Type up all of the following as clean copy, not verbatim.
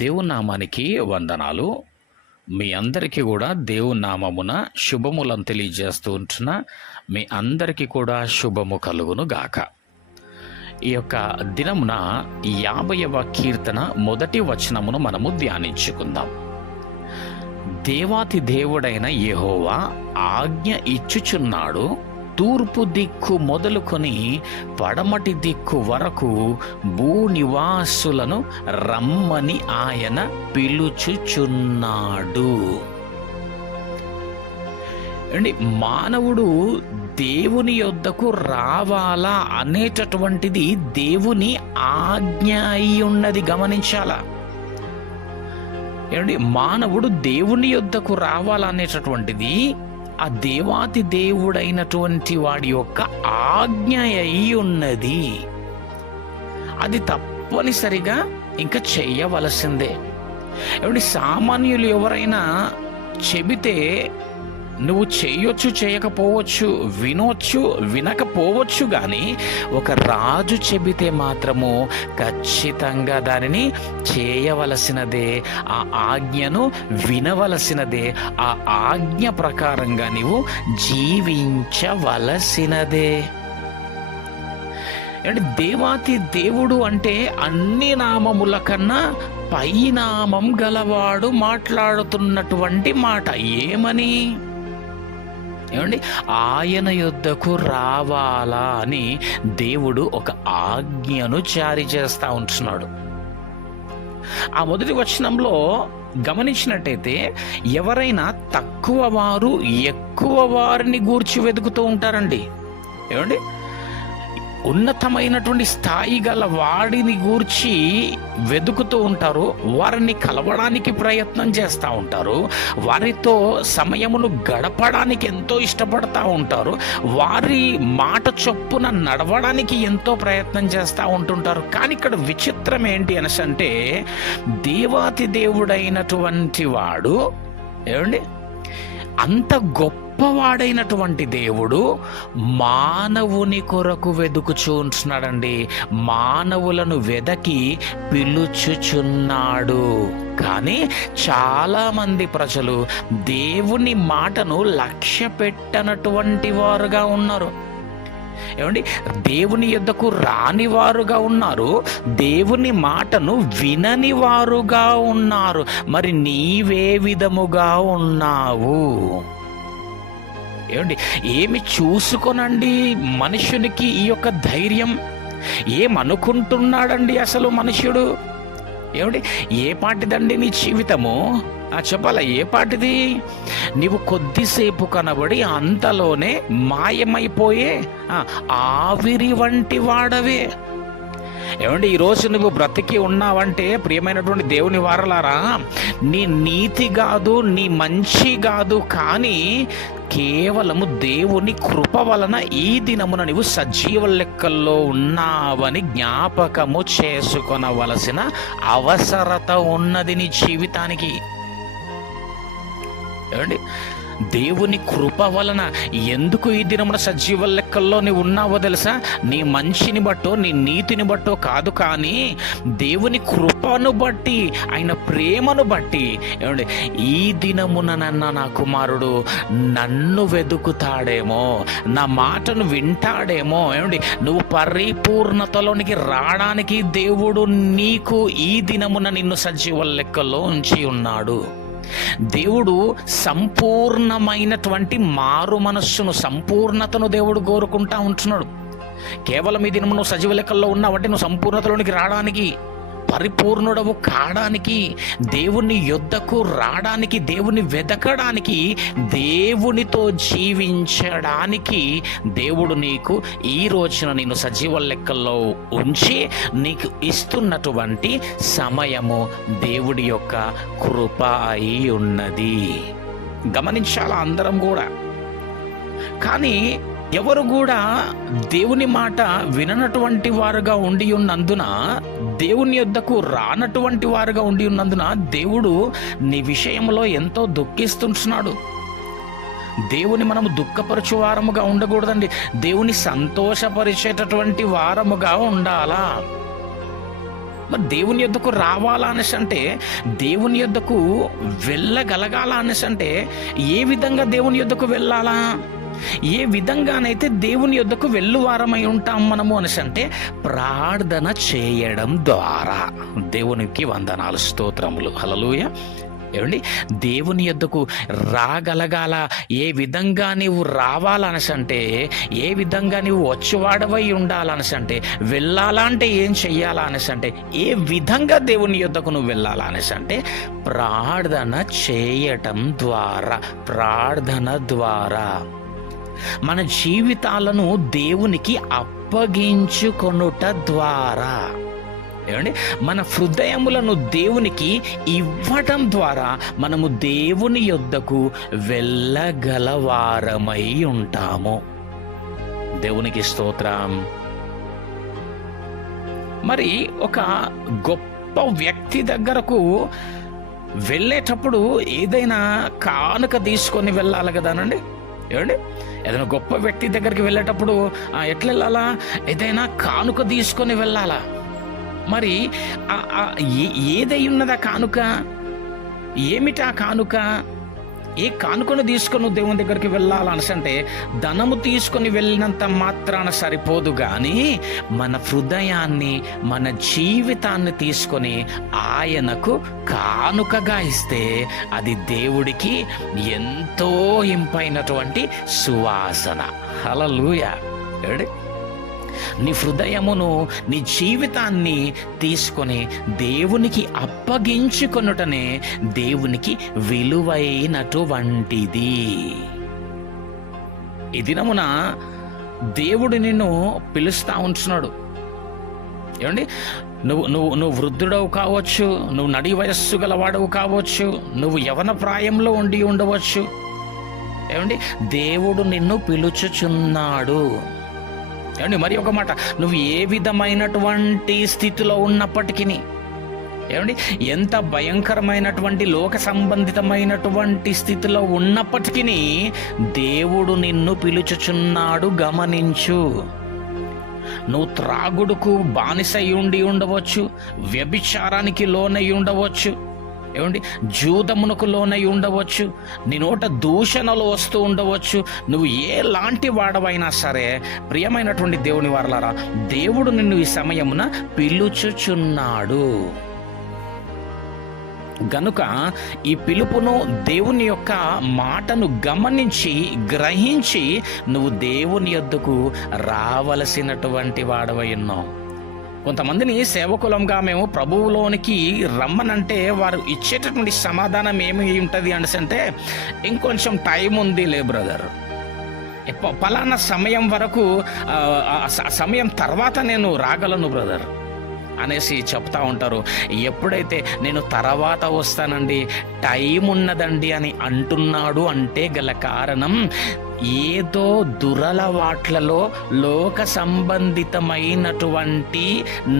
దేవుని నామానికి వందనాలు. మీ అందరికీ కూడా దేవుని నామమున శుభములను తెలియజేస్తూ ఉంటున్న మీ అందరికీ కూడా శుభము కలుగును గాక. ఈ యొక్క దినమున 50వ కీర్తన మొదటి వచనమును మనము ధ్యానించుకుందాం. దేవాతి దేవుడైన యెహోవా ఆజ్ఞ ఇచ్చుచున్నాడు, తూర్పు దిక్కు మొదలుకొని పడమటి దిక్కు వరకు భూనివాసులను రమ్మని ఆయన పిలుచుచున్నాడు. అండి, మానవుడు దేవుని యొద్దకు రావాలా అనేటటువంటిది దేవుని ఆజ్ఞ అయి ఉన్నది, గమనించాలా. ఏమండి, మానవుడు దేవుని యొద్దకు రావాలనేటటువంటిది ఆ దేవాతి దేవుడైనటువంటి వాడి యొక్క ఆజ్ఞ అయి ఉన్నది. అది తప్పనిసరిగా ఇంకా చెయ్యవలసిందే. ఏమండి, సామాన్యులు ఎవరైనా చెబితే నువ్వు చేయొచ్చు, చేయకపోవచ్చు, వినొచ్చు, వినకపోవచ్చు, కానీ ఒక రాజు చెబితే మాత్రము ఖచ్చితంగా దానిని చేయవలసినదే, ఆ ఆజ్ఞను వినవలసినదే, ఆ ఆజ్ఞ ప్రకారంగా నీవు జీవించవలసినదే. అంటే దేవాతి దేవుడు అంటే అన్ని నామముల కన్నా పై నామం గలవాడు మాట్లాడుతున్నటువంటి మాట. ఏమని? ఏమండి, ఆయన యొద్దకు రావాలా అని దేవుడు ఒక ఆజ్ఞను జారీ చేస్తా ఉంటున్నాడు. ఆ మొదటి వచనంలో గమనించినట్టయితే ఎవరైనా తక్కువ వారు ఎక్కువ వారిని గూర్చి వెతుకుతూ ఉంటారండి. ఏమండి, ఉన్నతమైనటువంటి స్థాయి గల వాడిని గూర్చి వెతుకుతూ ఉంటారు, వారిని కలవడానికి ప్రయత్నం చేస్తూ ఉంటారు, వారితో సమయమును గడపడానికి ఎంతో ఇష్టపడతా ఉంటారు, వారి మాట చొప్పున నడవడానికి ఎంతో ప్రయత్నం చేస్తూ ఉంటుంటారు. కానీ ఇక్కడ విచిత్రం ఏంటి అంటే దేవాతి దేవుడైనటువంటి వాడు, ఏమండి, అంత గొప్పవాడైనటువంటి దేవుడు మానవుని కొరకు వెదుకుచూ ఉంటున్నాడండి. మానవులను వెదకి పిలుచుచున్నాడు. కానీ చాలామంది ప్రజలు దేవుని మాటను లక్ష్య పెట్టనటువంటి వారుగా ఉన్నారు. ఏమండి, దేవుని యొద్దకు రాని వారుగా ఉన్నారు, దేవుని మాటను వినని వారుగా ఉన్నారు. మరి నీవే విధముగా ఉన్నావు? ఏమండి, ఏమి చూసుకొనండి మనుషునికి ఈ యొక్క ధైర్యం? ఏమనుకుంటున్నాడండి అసలు మనుష్యుడు? ఏమండి, ఏ పాటిదండి నీ జీవితము? చెప్పాలా, ఏ పాటిది? నీవు కొద్దిసేపు కనబడి అంతలోనే మాయమైపోయే ఆవిరి వంటి వాడవే. ఏమండి, ఈరోజు నువ్వు బ్రతికి ఉన్నావంటే ప్రియమైనటువంటి దేవుని వారలారా, నీ నీతి కాదు, నీ మంచి కాదు, కానీ కేవలము దేవుని కృప వలన ఈ దినమున నీవు సజీవ లెక్కల్లో ఉన్నావని జ్ఞాపకము చేసుకొనవలసిన అవసరత ఉన్నది నీ జీవితానికి. ఏమండి, దేవుని కృప వలన ఎందుకు ఈ దినమున సజీవ లెక్కల్లో నీవు ఉన్నావో తెలుసా? నీ మంచిని బట్టో, నీ నీతిని బట్టో కాదు, కానీ దేవుని కృపను బట్టి, ఆయన ప్రేమను బట్టి. ఏమండి, ఈ దినమున నా కుమారుడు నన్ను వెతుకుతాడేమో, నా మాటను వింటాడేమో. ఏమండి, నువ్వు పరిపూర్ణతలోనికి రావడానికి దేవుడు నీకు ఈ దినమున నిన్ను సజీవ లెక్కల్లో ఉంచి ఉన్నాడు. దేవుడు సంపూర్ణమైనటువంటి మారు మనస్సును, సంపూర్ణతను దేవుడు కోరుకుంటా ఉంటున్నాడు. కేవలం ఈ దినము నువ్వు సజీవ లెక్కల్లో ఉన్నావంటే నువ్వు సంపూర్ణతలోనికి రావడానికి, పరిపూర్ణుడవు కావడానికి, దేవుని యొద్దకు రావడానికి, దేవుని వెతకడానికి, దేవునితో జీవించడానికి దేవుడు నీకు ఈ రోజున నేను సజీవ లెక్కల్లో ఉంచి నీకు ఇస్తున్నటువంటి సమయము దేవుడి యొక్క కృప అయి ఉన్నది. గమనించాలా అందరం కూడా. కానీ ఎవరు కూడా దేవుని మాట విననటువంటి వారుగా ఉండి ఉన్నందున, దేవుని యొద్దకు రానటువంటి వారుగా ఉండి ఉన్నందున దేవుడు నీ విషయంలో ఎంతో దుఃఖిస్తున్నాడు. దేవుని మనము దుఃఖపరచు వారముగా ఉండకూడదండి, దేవుని సంతోషపరిచేటటువంటి వారముగా ఉండాలా. మరి దేవుని యొద్దకు రావాలా అనేసి అంటే, దేవుని యొద్దకు వెళ్ళగలగాల అనేసి అంటే ఏ విధంగా దేవుని యొద్దకు వెళ్ళాలా? ఏ విధంగానైతే దేవుని యొద్దకు వెళ్ళువారమై ఉంటాం మనము అనేసి అంటే, ప్రార్థన చేయడం ద్వారా. దేవునికి వందనాలు, స్తోత్రములు, హల్లెలూయా. ఏమండి, దేవుని యొద్దకు రాగలగాల. ఏ విధంగా నీవు రావాలనేసి అంటే, ఏ విధంగా నీవు వచ్చేవాడవై ఉండాలనేసి అంటే, వెళ్ళాలా అంటే ఏం చెయ్యాలా అనేసి అంటే, ఏ విధంగా దేవుని యొద్దకు నువ్వు వెళ్ళాలా అనేసి అంటే, ప్రార్థన చేయటం ద్వారా. ప్రార్థన ద్వారా మన జీవితాలను దేవునికి అప్పగించుకొనుట ద్వారా. ఏమండి, మన హృదయములను దేవునికి ఇవ్వటం ద్వారా మనము దేవుని యొద్దకు వెళ్ళగలవారమై ఉంటాము. దేవునికి స్తోత్రం. మరి ఒక గొప్ప వ్యక్తి దగ్గరకు వెళ్ళేటప్పుడు ఏదైనా కానుక తీసుకొని వెళ్ళాలి కదానండి. ఏమండి, ఏదైనా గొప్ప వ్యక్తి దగ్గరికి వెళ్ళేటప్పుడు ఎట్లా వెళ్ళాలా? ఏదైనా కానుక తీసుకొని వెళ్ళాలా? మరి ఏదై ఉన్నదా కానుక? ఏమిటా కానుక? ఏ కానుకను తీసుకొని దేవుని దగ్గరికి వెళ్ళాలనసంటే, ధనము తీసుకొని వెళ్ళినంత మాత్రాన సరిపోదు, కానీ మన హృదయాన్ని, మన జీవితాన్ని తీసుకొని ఆయనకు కానుకగా ఇస్తే అది దేవుడికి ఎంతో ఇంపైనటువంటి సువాసన. హల్లెలూయా. నీ హృదయమును, నీ జీవితాన్ని తీసుకొని దేవునికి అప్పగించుకొనుటనే దేవునికి విలువైనటువంటిది. ఈ దినమున దేవుడు నిన్ను పిలుస్తా ఉంటున్నాడు. ఏమండి, నువ్వు వృద్ధుడవు కావచ్చు, నువ్వు నడి వయస్సు గలవాడవు కావచ్చు, నువ్వు యవన ప్రాయంలో ఉండి ఉండవచ్చు. ఏమండి, దేవుడు నిన్ను పిలుచుచున్నాడు. ఏమండి, మరి ఒక మాట, నువ్వు ఏ విధమైనటువంటి స్థితిలో ఉన్నప్పటికీ, ఏమండి, ఎంత భయంకరమైనటువంటి లోక సంబంధితమైనటువంటి స్థితిలో ఉన్నప్పటికీ దేవుడు నిన్ను పిలుచుచున్నాడు. గమనించు. నువ్వు త్రాగుడుకు బానిసై ఉండి ఉండవచ్చు, వ్యభిచారానికి లోనై ఉండవచ్చు, ఏమండి, జూదమునకు లోనై ఉండవచ్చు, నీ నోట దూషణలు వస్తూ ఉండవచ్చు. నువ్వు ఎలాంటి వాడవైనా సరే, ప్రియమైనటువంటి దేవుని వారలారా, దేవుడు నిన్ను ఈ సమయమున పిలుచుచున్నాడు. గనుక ఈ పిలుపును, దేవుని యొక్క మాటను గమనించి, గ్రహించి నువ్వు దేవుని యొద్దకు రావలసినటువంటి వాడవై ఉన్నావు. కొంతమందిని సేవకులంగా మేము ప్రభువులోనికి రమ్మనంటే వారు ఇచ్చేటటువంటి సమాధానం ఏమి ఉంటుంది అంటే, ఇంకొంచెం టైం ఉంది లే బ్రదర్, పలానా సమయం వరకు, సమయం తర్వాత నేను రాగలను బ్రదర్ అనేసి చెప్తా ఉంటారు. ఎప్పుడైతే నేను తర్వాత వస్తానండి, టైం ఉన్నదండి అని అంటున్నాడు అంటే గల కారణం, ఏదో దురలవాట్లలో, లోక సంబంధితమైనటువంటి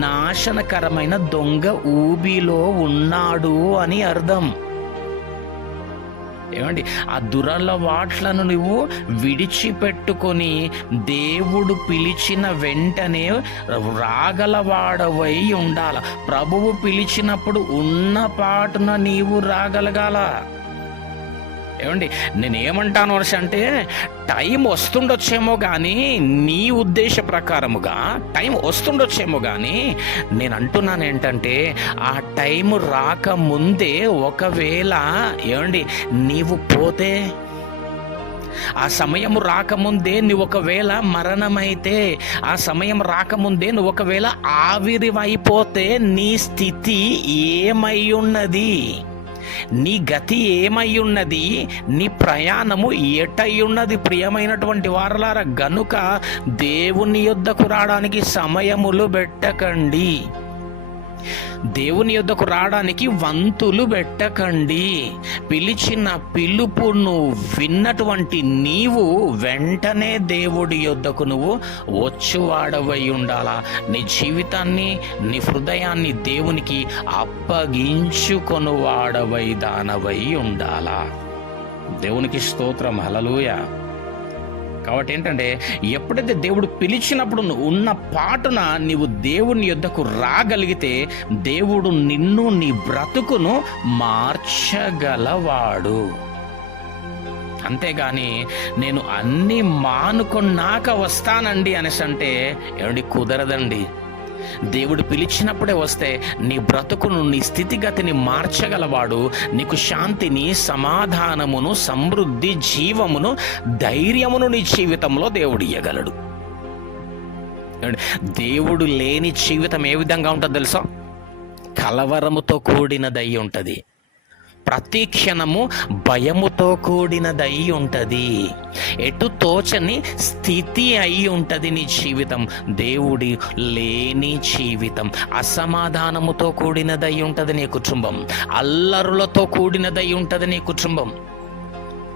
నాశనకరమైన దొంగ ఊబిలో ఉన్నాడు అని అర్థం. ఏమండి, ఆ దురలవాట్లను నువ్వు విడిచిపెట్టుకొని దేవుడు పిలిచిన వెంటనే రాగలవాడవై ఉండాల. ప్రభువు పిలిచినప్పుడు ఉన్న పాటున నీవు రాగలగాల. ఏమండి, నేనేమంటాను అంటే, టైం వస్తుండొచ్చేమో కానీ, నీ ఉద్దేశ ప్రకారముగా టైం వస్తుండొచ్చేమో కానీ, నేను అంటున్నాను ఏంటంటే, ఆ టైం రాకముందే ఒకవేళ ఏమండి నీవు పోతే, ఆ సమయం రాకముందే నువ్వు ఒకవేళ మరణమైతే, ఆ సమయం రాకముందే నువ్వు ఒకవేళ ఆవిరివైపోతే, నీ స్థితి ఏమై ఉన్నది? నీ గతి ఏమై ఉన్నది? నీ ప్రయాణము ఎటై ఉన్నది? ప్రియమైనటువంటి వారలారా, గనుక దేవుని యొద్దకు రావడానికి సమయములు పెట్టకండి. దేవుని యొద్దకు రావడానికి వంతులు పెట్టకండి. పిలిచిన పిలుపును విన్నటువంటి నీవు వెంటనే దేవుడి యొద్దకు నువ్వు వచ్చువాడవై ఉండాలా. నీ జీవితాన్ని, నీ హృదయాన్ని దేవునికి అప్పగించుకొను వాడవై, దానవై ఉండాలా. దేవునికి స్తోత్రం. హల్లెలూయా. కాబట్టి ఏంటంటే, ఎప్పుడైతే దేవుడు పిలిచినప్పుడు నువ్వు ఉన్న పాటున నీవు దేవుని యొద్దకు రాగలిగితే దేవుడు నిన్ను, నీ బ్రతుకును మార్చగలవాడు. అంతేగాని నేను అన్నీ మానుకున్నాక వస్తానండి అనేసి అంటే ఏమండి, కుదరదండి. దేవుడు పిలిచినప్పుడే వస్తే నీ బ్రతుకును, నీ స్థితిగతిని మార్చగలవాడు. నీకు శాంతిని, సమాధానమును, సమృద్ధి, జీవమును, ధైర్యమును నీ జీవితంలో దేవుడు ఇయ్యగలడు. దేవుడు లేని జీవితం ఏ విధంగా ఉంటుందో తెలుసా? కలవరముతో కూడినదై ఉంటుంది. ప్రతి క్షణము భయముతో కూడినదై ఉంటుంది. ఎటు తోచని స్థితి అయి ఉంటుంది నీ జీవితం. దేవుడి లేని జీవితం అసమాధానముతో కూడినదై ఉంటుంది నీ కుటుంబం. అల్లరులతో కూడినదై ఉంటుంది నీ కుటుంబం.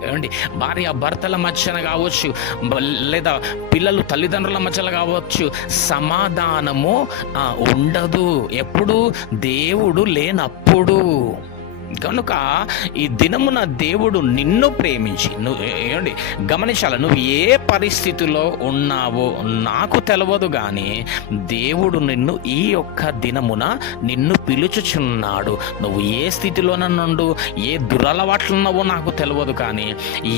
ఏమండి, భార్య భర్తల మధ్యన కావచ్చు, లేదా పిల్లలు తల్లిదండ్రుల మధ్యలో కావచ్చు, సమాధానము ఉండదు. ఎప్పుడు? దేవుడు లేనప్పుడు. కనుక ఈ దినమున దేవుడు నిన్ను ప్రేమించి, ఏమండి గమనించాలి, నువ్వు ఏ పరిస్థితిలో ఉన్నావో నాకు తెలియదు, కానీ దేవుడు నిన్ను ఈ యొక్క దినమున నిన్ను పిలుచుచున్నాడు. నువ్వు ఏ స్థితిలోనుండు, ఏ దురలవాట్లున్నావో నాకు తెలియదు, కానీ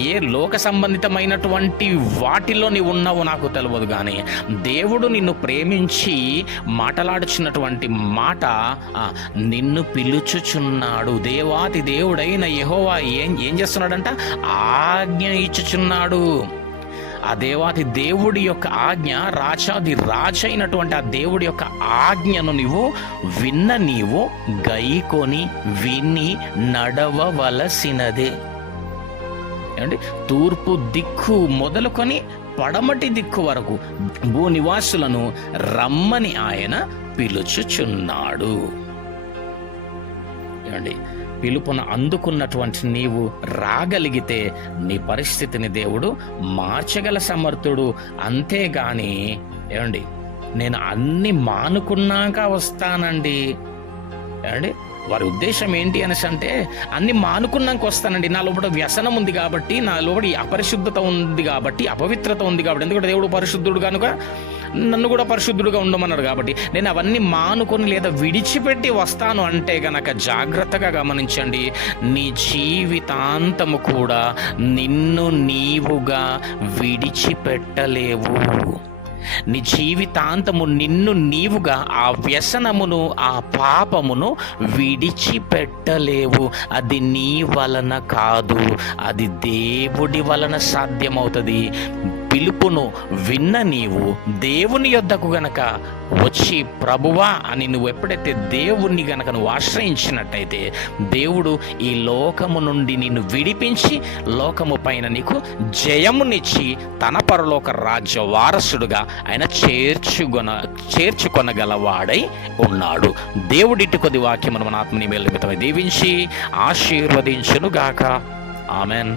ఏ లోక సంబంధితమైనటువంటి వాటిలో నీవు ఉన్నావో నాకు తెలియదు, కానీ దేవుడు నిన్ను ప్రేమించి మాట్లాడుచున్నటువంటి మాట, నిన్ను పిలుచుచున్నాడు. దేవాతి దేవుడైన యెహోవా ఏం చేస్తున్నాడంట? ఆజ్ఞ ఇచ్చుచున్నాడు. ఆ దేవాతి దేవుడి యొక్క ఆజ్ఞ, రాజాది రాజైనటువంటి ఆ దేవుడి యొక్క ఆజ్ఞను నీవు గైకొని విని నడవవలసినదే. ఏమండి, తూర్పు దిక్కు మొదలుకొని పడమటి దిక్కు వరకు భూనివాసులను రమ్మని ఆయన పిలుచుచున్నాడు. ఏమండి, పిలుపును అందుకున్నటువంటి నీవు రాగలిగితే నీ పరిస్థితిని దేవుడు మార్చగల సమర్థుడు. అంతేగాని ఏమండి, నేను అన్ని మానుకున్నాక వస్తానండి. ఏమండి, వారి ఉద్దేశం ఏంటి అనేసి అంటే, అన్ని మానుకున్నాక వస్తానండి, నా లోపల వ్యసనం ఉంది కాబట్టి, నా లోపల అపరిశుద్ధత ఉంది కాబట్టి, అపవిత్రత ఉంది కాబట్టి, ఎందుకంటే దేవుడు పరిశుద్ధుడు కనుక నన్ను కూడా పరిశుద్ధుడుగా ఉండమన్నాడు కాబట్టి నేను అవన్నీ మానుకొని లేదా విడిచిపెట్టి వస్తాను అంటే గనక జాగ్రత్తగా గమనించండి, నీ జీవితాంతము కూడా నిన్ను నీవుగా విడిచిపెట్టలేవు. నీ జీవితాంతము నిన్ను నీవుగా ఆ వ్యసనమును, ఆ పాపమును విడిచిపెట్టలేవు. అది నీ వలన కాదు, అది దేవుడి వలన సాధ్యమవుతుంది. పిలుపును విన్న నీవు దేవుని యొద్దకు గనక వచ్చి, ప్రభువా అని నువ్వు ఎప్పుడైతే దేవుణ్ణి గనక నువ్వు ఆశ్రయించినట్టయితే, దేవుడు ఈ లోకము నుండి నిన్ను విడిపించి లోకము పైన నీకు జయమునిచ్చి తన పరలోక రాజ్య వారసుడుగా ఆయన చేర్చుకొనగలవాడై ఉన్నాడు. దేవుడిటి కొద్ది వాక్యమును మన ఆత్మని మేలు నిమిత్తమై దీవించి ఆశీర్వదించును గాక. ఆమెన్.